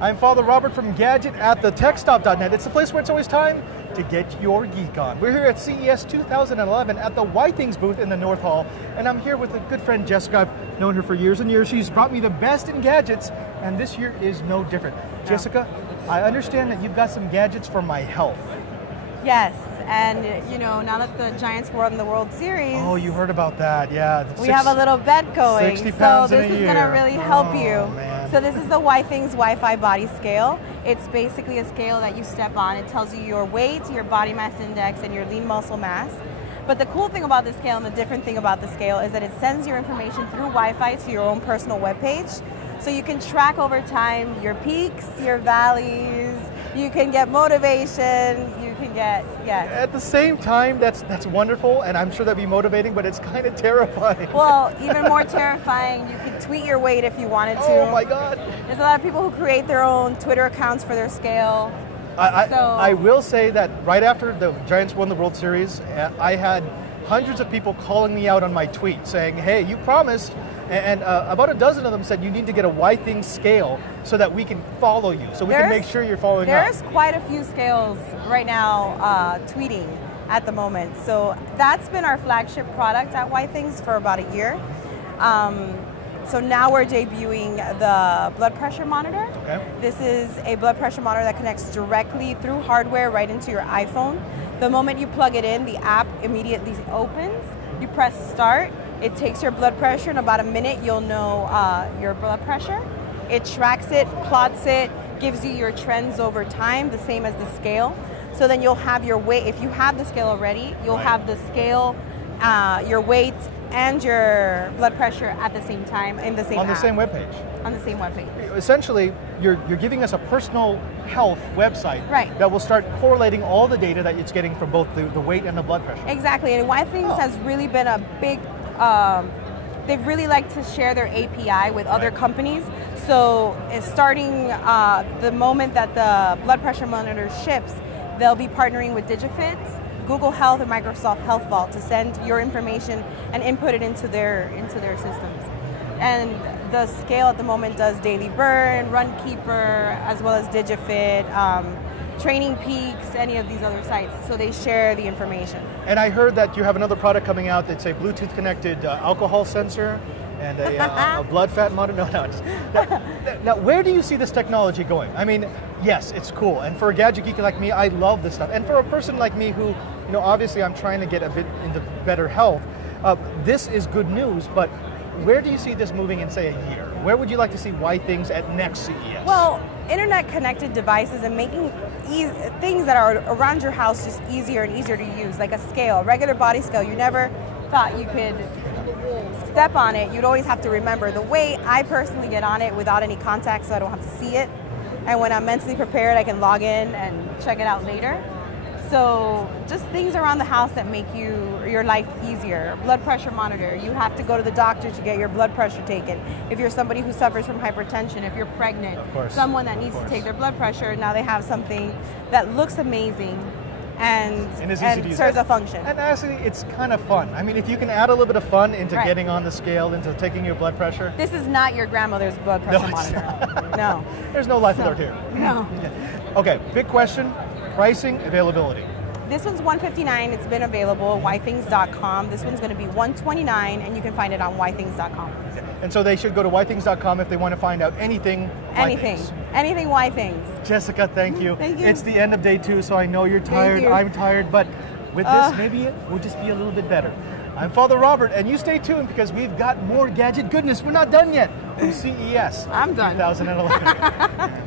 I'm Father Robert from Gadget at the TechStop.net. It's the place where it's always time to get your geek on. We're here at CES 2011 at the Withings booth in the North Hall, and I'm here with a good friend, Jessica. I've known her for years and years. She's brought me the best in gadgets, and this year is no different. Jessica, I understand that you've got some gadgets for my health. Yes, and you know, now that the Giants won the World Series, oh, you heard about that? Yeah, we have a little bet going. 60 pounds so this in a is year. going to really help you. Man. So this is the Withings Wi-Fi body scale. It's basically a scale that you step on. It tells you your weight, your body mass index, and your lean muscle mass. But the cool thing about the scale and the different thing about the scale is that it sends your information through Wi-Fi to your own personal webpage. So you can track over time your peaks, your valleys, you can get motivation, you can get, At the same time, that's wonderful, and I'm sure that'd be motivating, but it's kind of terrifying. Well, even more terrifying, you can tweet your weight if you wanted to. Oh my God. There's a lot of people who create their own Twitter accounts for their scale. I will say that right after the Giants won the World Series, I had hundreds of people calling me out on my tweet saying, hey, you promised, and about a dozen of them said you need to get a Withings scale so that we can follow you, so we can make sure you're following up. There's quite a few scales right now tweeting at the moment. So that's been our flagship product at Withings for about a year. So now we're debuting the blood pressure monitor. Okay. This is a blood pressure monitor that connects directly through hardware right into your iPhone. The moment you plug it in, the app immediately opens. You press start. It takes your blood pressure. In about a minute, you'll know your blood pressure. It tracks it, plots it, gives you your trends over time, the same as the scale. So then you'll have your weight. If you have the scale already, you'll have the scale, your weight, and your blood pressure at the same time in the same app. On the same webpage. On the same webpage. Essentially, you're giving us a personal health website that will start correlating all the data that it's getting from both the weight and the blood pressure. Exactly, and Withings has really been a big, they've really liked to share their API with other companies. So starting the moment that the blood pressure monitor ships, they'll be partnering with Digifit, Google Health, and Microsoft Health Vault to send your information and input it into their systems. And the scale at the moment does Daily Burn, Runkeeper, as well as Digifit, Training Peaks, any of these other sites. So they share the information. And I heard that you have another product coming out that's a Bluetooth connected alcohol sensor and a blood fat monitor. Now, where do you see this technology going? I mean, yes, it's cool. And for a gadget geek like me, I love this stuff. And for a person like me who, you know, obviously I'm trying to get a bit into better health, this is good news, but where do you see this moving in, say, a year? Where would you like to see Withings at next CES? Well, internet-connected devices and making things that are around your house just easier and easier to use, like a scale, a regular body scale. You never thought you could step on it. You'd always have to remember the weight. I personally get on it without any contact, so I don't have to see it. And when I'm mentally prepared, I can log in and check it out later. So just things around the house that make your life easier. Blood pressure monitor. You have to go to the doctor to get your blood pressure taken. If you're somebody who suffers from hypertension, if you're pregnant, someone that needs to take their blood pressure, now they have something that looks amazing and serves a function. And actually, it's kind of fun. I mean, if you can add a little bit of fun into getting on the scale, into taking your blood pressure. This is not your grandmother's blood pressure monitor. No. There's no life alert here. No. Okay, big question. Pricing, availability. This one's $159. It's been available, Withings.com. This one's going to be $129, and you can find it on Withings.com. And so they should go to Withings.com if they want to find out anything Withings. Anything Withings. Jessica, thank you. Thank you. It's the end of day 2, so I know you're tired. I'm tired, but with this, maybe it will just be a little bit better. I'm Father Robert, and you stay tuned because we've got more gadget goodness. We're not done yet from CES. I'm done. 2011.